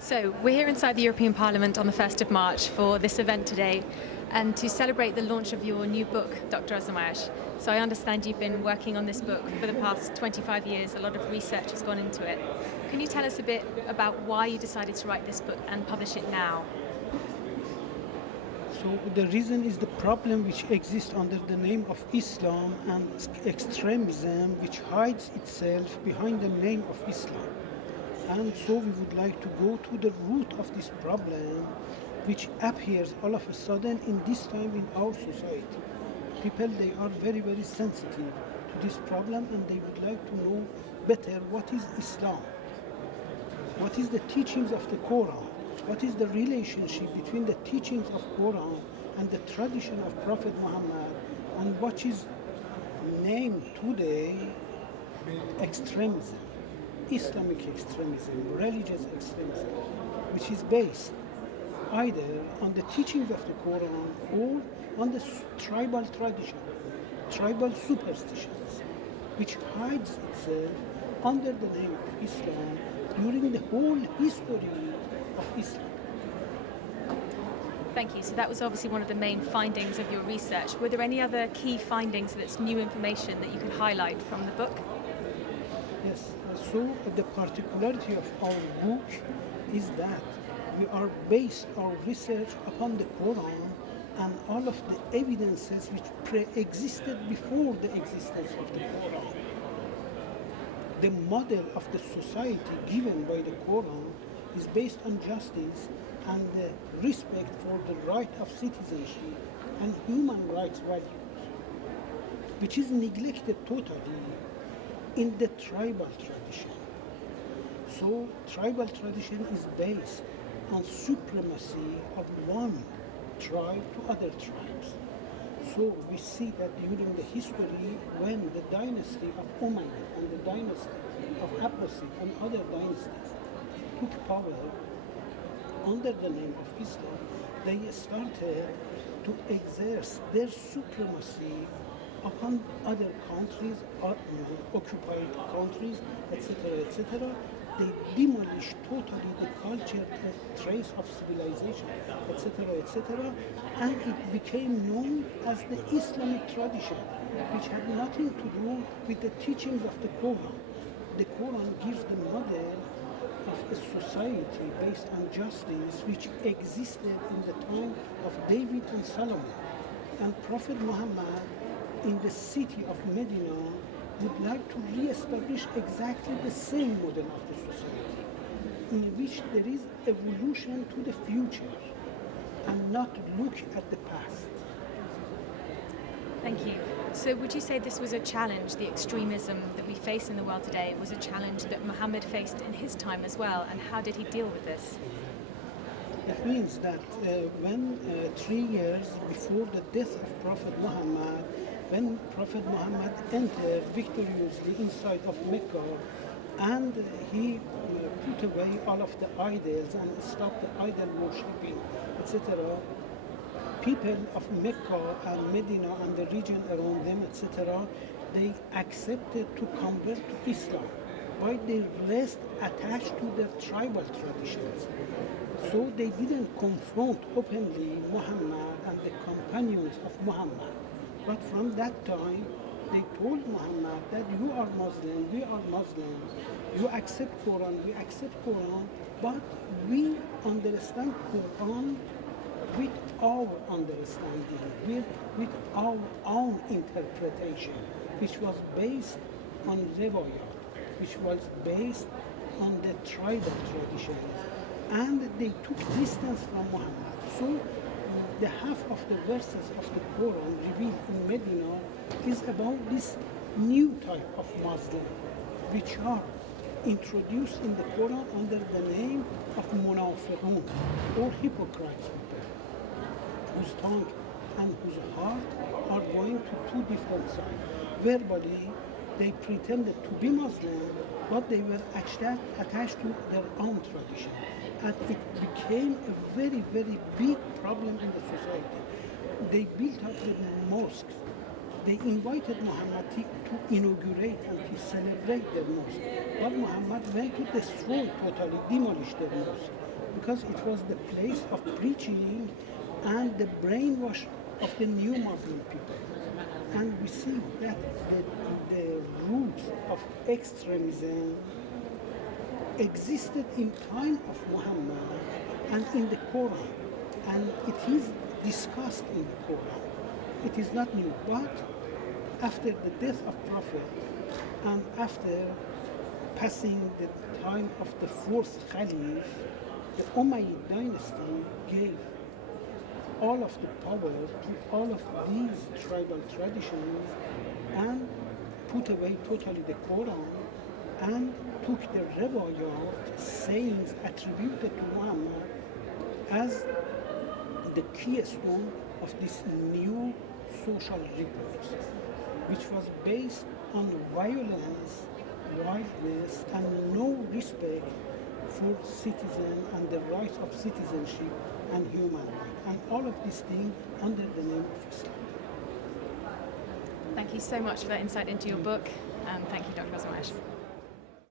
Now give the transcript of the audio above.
So we're here inside the European Parliament on the 1st of March for this event today and to celebrate the launch of your new book, Dr Azmayesh. So I understand you've been working on this book for the past 25 years. A lot of research has gone into it. Can you tell us a bit about why you decided to write this book and publish it now? So the reason is the problem which exists under the name of Islam and extremism, which hides itself behind the name of Islam. And so we would like to go to the root of this problem, which appears all of a sudden in this time in our society. People, they are very, very sensitive to this problem, and they would like to know better what is Islam, what is the teachings of the Quran, what is the relationship between the teachings of Quran and the tradition of Prophet Muhammad, and what is named today extremism, Islamic extremism, religious extremism, which is based either on the teachings of the Quran or on the tribal tradition, tribal superstitions, which hides itself under the name of Islam during the whole history of Islam. Thank you. So that was obviously one of the main findings of your research. Were there any other key findings that's new information that you could highlight from the book? Yes, so the particularity of our book is that we are based our research upon the Quran and all of the evidences which pre-existed before the existence of the Quran. The model of the society given by the Quran is based on justice and the respect for the right of citizenship and human rights values, which is neglected totally in the tribal tradition. So tribal tradition is based on supremacy of one tribe to other tribes. So we see that during the history when the dynasty of Umayyad and the dynasty of Abbasid and other dynasties took power under the name of Islam, they started to exert their supremacy upon other countries, occupied countries, etc., etc. They demolished totally the culture, the trace of civilization, etc., etc., and it became known as the Islamic tradition, which had nothing to do with the teachings of the Quran. The Quran gives the model of a society based on justice which existed in the time of David and Solomon. And Prophet Muhammad in the city of Medina would like to re-establish exactly the same model of the society, in which there is evolution to the future and not look at the past. Thank you. So would you say this was a challenge, the extremism that we face in the world today, was a challenge that Muhammad faced in his time as well, and how did he deal with this? It means that when 3 years before the death of Prophet Muhammad, when Prophet Muhammad entered victoriously inside of Mecca and he put away all of the idols and stopped the idol worshipping, etc., people of Mecca and Medina and the region around them, etc., they accepted to convert to Islam by their rest attached to their tribal traditions. So they didn't confront openly Muhammad and the companions of Muhammad. But from that time, they told Muhammad that you are Muslim, we are Muslims, you accept Quran, we accept Quran, but we understand Quran with our understanding, with our own interpretation, which was based on riwayat, which was based on the tribal traditions. And they took distance from Muhammad. So the half of the verses of the Quran revealed in Medina is about this new type of Muslim, which are introduced in the Quran under the name of Monafegen, or hypocrites, whose tongue and whose heart are going to two different sides. Verbally, they pretended to be Muslim, but they were attached to their own tradition. And it became a very, very big problem in the society. They built up the mosques. They invited Muhammad to inaugurate and to celebrate their mosque. But Muhammad went to destroy totally, demolish their mosque. because it was the place of preaching and the brainwash of the new Muslim people. And we see that the roots of extremism existed in time of Muhammad and in the Quran, and it is discussed in the Quran. It is not new, but after the death of Prophet and after passing the time of the fourth Caliph, the Umayyad dynasty gave all of the power to all of these tribal traditions and put away totally the Quran and took the riwayat, sayings attributed to Muhammad, as the keystone of this new social report, which was based on violence, wildness, and no respect for citizens and the rights of citizenship and human rights, and all of these things under the name of Islam. Thank you so much for that insight into your book, and thank you, Dr. Azmayesh.